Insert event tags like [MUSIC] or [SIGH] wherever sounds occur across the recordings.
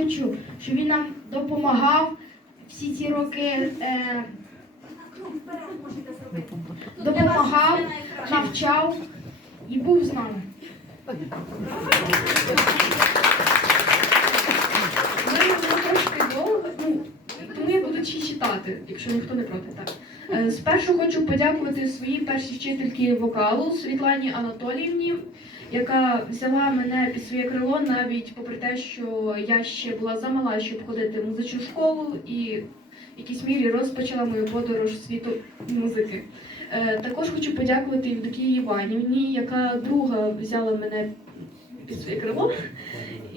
Михайловичу, що він нам допомагав всі ці роки. Е, допомагав, навчав і був з нами. Ми трошки довго, ну, тому я буду ще читати, якщо ніхто не проти. Так. Е, Спершу хочу подякувати своїй першій вчительці вокалу Світлані Анатоліївні, яка взяла мене під своє крило навіть попри те, що я ще була замала, щоб ходити в музичну школу і в якійсь мірі розпочала мою подорож світу музики. Е, Також хочу подякувати Євдокії Іванівні, яка друга взяла мене під своє крило.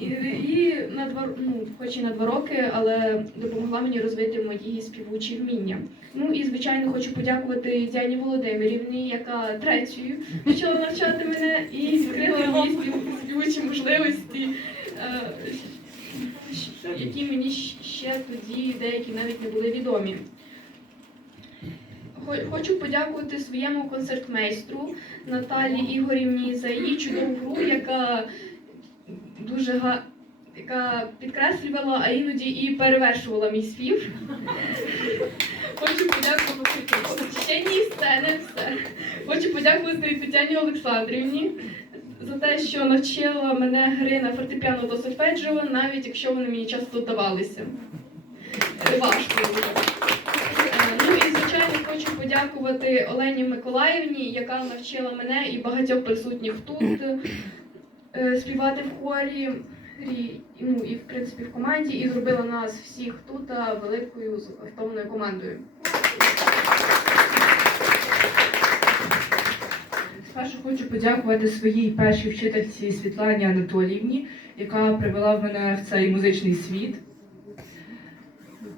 І, і на два ну, хоч і на два роки, але допомогла мені розвити мої співучі вміння. Ну і звичайно хочу подякувати Діані Володимирівні, яка третьою почала навчати мене і відкрила мої співучі можливості, е, які мені ще тоді деякі навіть не були відомі. Хочу подякувати своєму концертмейстру Наталі Ігорівні за її чудову гру, яка дуже га... яка підкреслювала, а іноді і перевершувала мій спів. Хочу подякувати ще ні, все, не все. Хочу подякувати Тетяні Олександрівні за те, що навчила мене гри на фортепіано та сольфеджіо, навіть якщо вони мені часто давалися. Важко. Е, Ну і звичайно хочу подякувати Олені Миколаївні, яка навчила мене і багатьох присутніх тут співати в хорі, і, ну і в принципі в команді, і зробила нас всіх тут великою згуртованою командою. Спершу хочу подякувати своїй першій вчительці Світлані Анатоліївні, яка привела мене в цей музичний світ.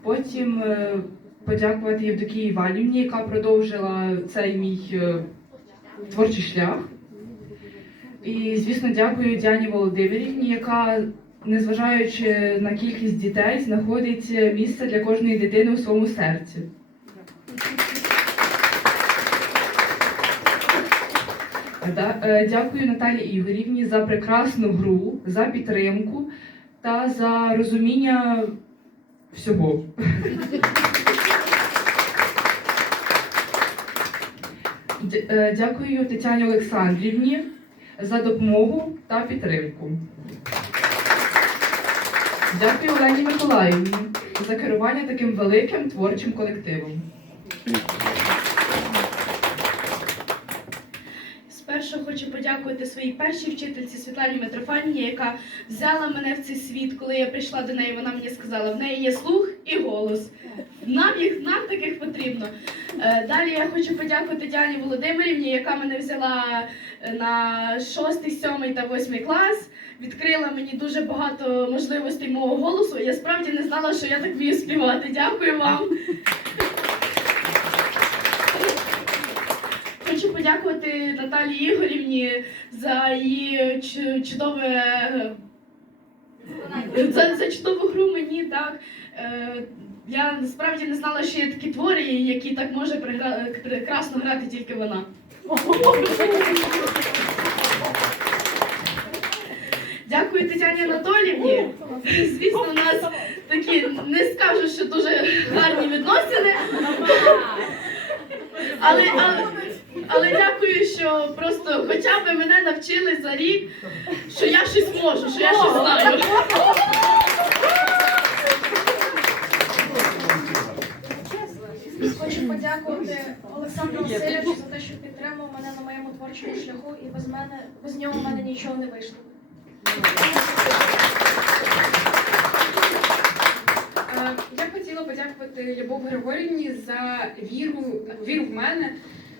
Потім е, подякувати Євдокії Іванівні, яка продовжила цей мій е, творчий шлях. І, звісно, дякую Діані Володимирівні, яка, незважаючи на кількість дітей, знаходить місце для кожної дитини у своєму серці. Е, Дякую Наталі Ігорівні за прекрасну гру, за підтримку та за розуміння всього. Е, Дякую Тетяні Олександрівні за допомогу та підтримку. Дякую Олені Миколаївні за керування таким великим творчим колективом. Спершу хочу подякувати своїй першій вчительці Світлані Митрофанівні, яка взяла мене в цей світ. Коли я прийшла до неї, вона мені сказала, в неї є слух і голос. Нам їх нам таких потрібно. Е, Далі я хочу подякувати Діані Володимирівні, яка мене взяла е, на 6, 7 та 8 клас. Відкрила мені дуже багато можливостей мого голосу. Я справді не знала, що я так вмію співати. Дякую вам. Хочу подякувати Наталії Ігорівні за її чу- чудове е, за, за чудову гру мені так. Е, я справді не знала, що є такі твори, які так може прекрасно грати тільки вона. Дякую Тетяні Анатоліївні. Звісно, у нас такі не скажу, що дуже гарні відносини. Але, але, але дякую, що просто хоча б мене навчили за рік, що я щось можу, що я щось знаю. Хочу подякувати Олександру Васильовичу за те, що підтримав мене на моєму творчому шляху, і без мене без нього в мене нічого не вийшло. Е, Я хотіла подякувати Любов Григорівні за віру, віру в мене,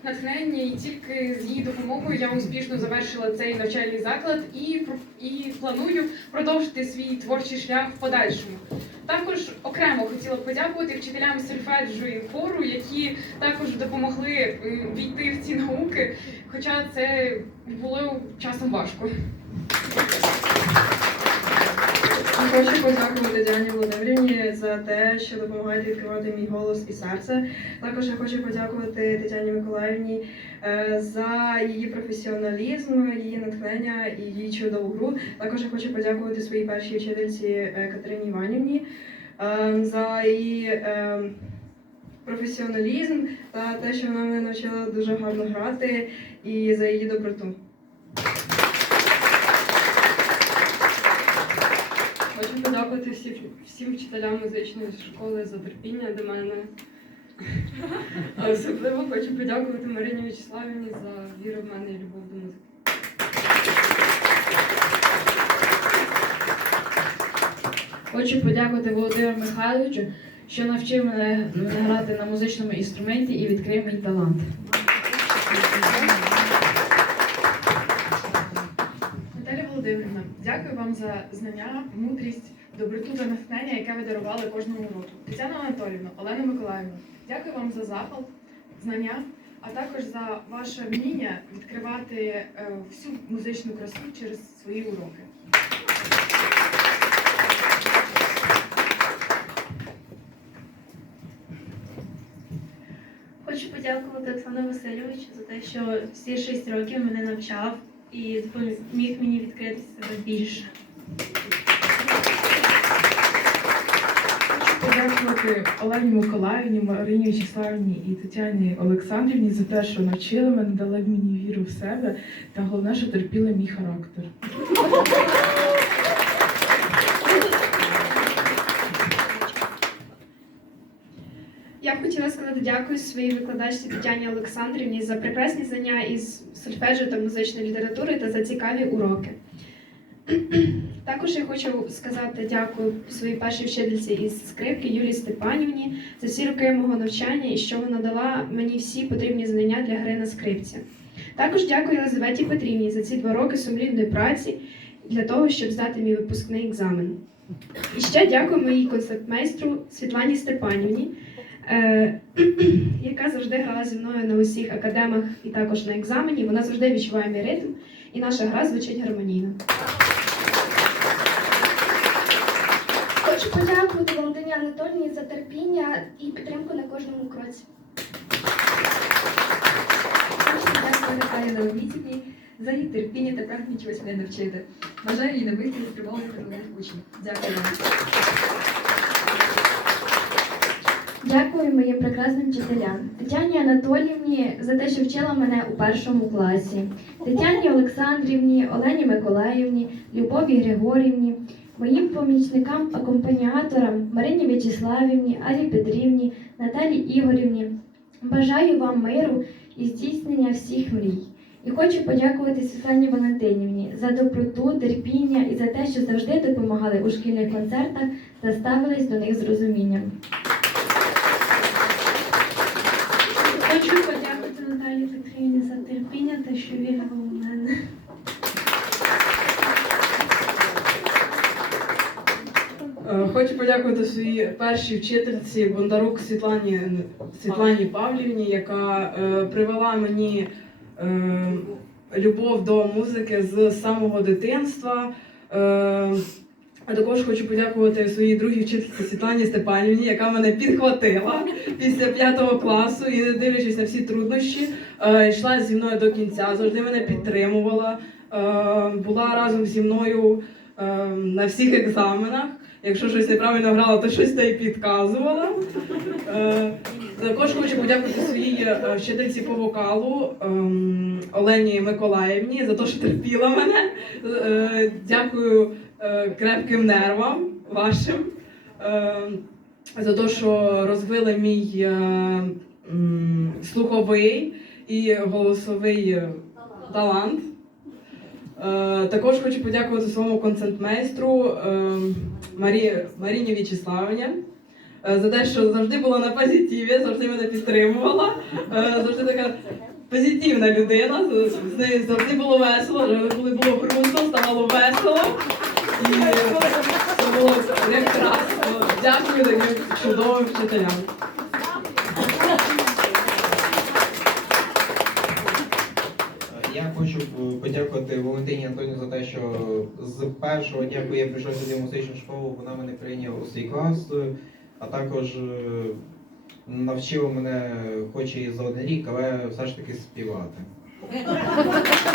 натхнення, і тільки з її допомогою я успішно завершила цей навчальний заклад і, і планую продовжити свій творчий шлях в подальшому. Також окремо хотіла б подякувати вчителям сольфеджу і хору, які також допомогли війти в ці науки, хоча це було часом важко. Хочу подякувати Діані Володимирівні за те, що допомагають відкривати мій голос і серце. Також я хочу подякувати Тетяні Миколаївні е, за її професіоналізм, її натхнення і її чудову гру. Також я хочу подякувати своїй першій вчительці е, Катерині Іванівні е, за її професіоналізм та те, що вона мене навчила дуже гарно грати, і за її доброту. Хочу подякувати всім, всім вчителям музичної школи за терпіння до мене. А [LAUGHS] особливо хочу подякувати Марині Вячеславівні за віру в мене і любов до музики. Хочу подякувати Володимиру Михайловичу, що навчив мене грати на музичному інструменті і відкрив мій талант. Дякую вам за знання, мудрість, доброту та натхнення, яке ви дарували кожному уроку. Тетяна Анатолівна, Олена Миколаївна, дякую вам за запал, знання, а також за ваше вміння відкривати е, всю музичну красу через свої уроки. Хочу подякувати Олександру Васильовичу за те, що всі шість років мене навчав і допоміг мені відкрити себе більше. Подякувати Олені Миколаївні, Марині Вячеславівні і Тетяні Олександрівні за те, що навчили мене, дали мені віру в себе, та головне, що терпіли мій характер. Я хотіла сказати дякую своїй викладачці Тетяні Олександрівні за прекрасні знання із сольфеджу та музичної літератури та за цікаві уроки. [CLEARS THROAT] Також я хочу сказати дякую своїй першій вчительці із скрипки Юлії Степанівні за всі роки мого навчання і що вона дала мені всі потрібні знання для гри на скрипці. Також дякую Єлизаветі Петрівні за ці два роки сумлінної праці для того, щоб здати мій випускний екзамен. І ще дякую моїй концертмейстру Світлані Степанівні, яка завжди грала зі мною на усіх академах і також на екзамені. Вона завжди відчуває мій ритм, і наша гра звучить гармонійно. Хочу подякувати Валентині Анатольовні за терпіння і підтримку на кожному кроці. Хочу подякувати Наталі Леонідівні за її терпіння та прагнення чогось мене навчити. Бажаю їй нових і спрямованих нових учнів. Дякую вам. Дякую моїм прекрасним вчителям. Тетяні Анатоліївні за те, що вчила мене у першому класі, Тетяні Олександрівні, Олені Миколаївні, Любові Григорівні, моїм помічникам, акомпаніаторам Марині В'ячеславівні, Алі Петрівні, Наталі Ігорівні. Бажаю вам миру і здійснення всіх мрій. І хочу подякувати Світлані Валентинівні за доброту, терпіння і за те, що завжди допомагали у шкільних концертах та ставились до них з розумінням. Хочу подякувати Наталії Петрівні за та що вірила у мене. Е, Хочу подякувати своїй першій вчительці Бондарук Світлані Світлані Павлівні, яка е, привела мені е, любов до музики з самого дитинства. Е, а також хочу подякувати своїй другій вчительці Світлані Степанівні, яка мене підхватила після п'ятого класу і, не дивлячись на всі труднощі, е, йшла зі мною до кінця, завжди мене підтримувала, е, була разом зі мною е, на всіх екзаменах. Якщо щось неправильно грала, то щось й підказувала. Також хочу подякувати своїй вчительці по вокалу ем, Олені Миколаївні за те, що терпіла мене. Дякую крепким нервам вашим е, за те, що розвили мій е, слуховий і голосовий е, талант. Е, Також хочу подякувати своєму концертмейстру е, Марі, Маріні В'ячеславівні е, за те, що завжди була на позитиві, завжди мене підтримувала. Е, Завжди така позитивна людина. з- нею завжди було весело, коли було грустно, ставало весело. І це було якраз. Дякую таким чудовим вчителям. Я хочу е, подякувати Валентині Антоні за те, що з першого дня, коли я прийшов сюди в музичну школу, вона мене прийняла у свій клас, е, а також навчила мене, хоч і за один рік, але все ж таки співати. [LAUGHS]